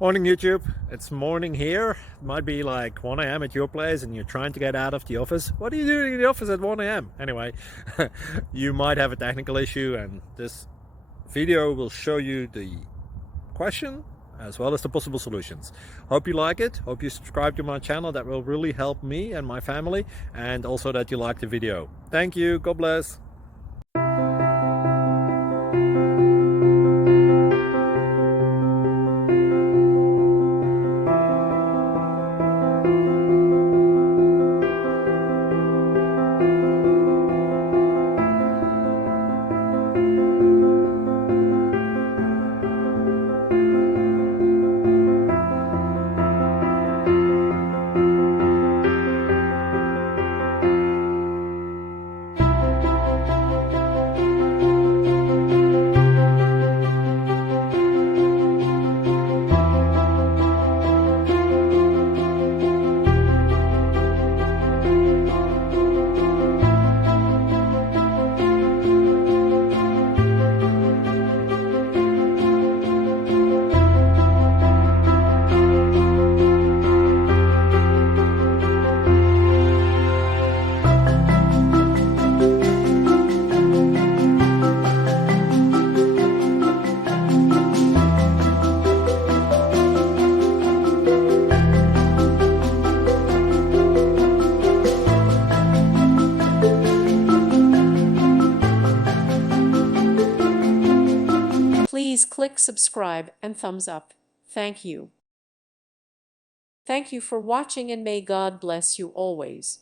Morning YouTube, it's morning here. It might be like 1 a.m. at your place and you're trying to get out of the office. What are you doing in the office at 1 a.m.? Anyway, you might have a technical issue and this video will show you the question as well as the possible solutions. Hope you like it, hope you subscribe to my channel. That will really help me and my family, and also that you like the video. Thank you, God bless. Please click subscribe and thumbs up. Thank you. Thank you for watching, and may God bless you always.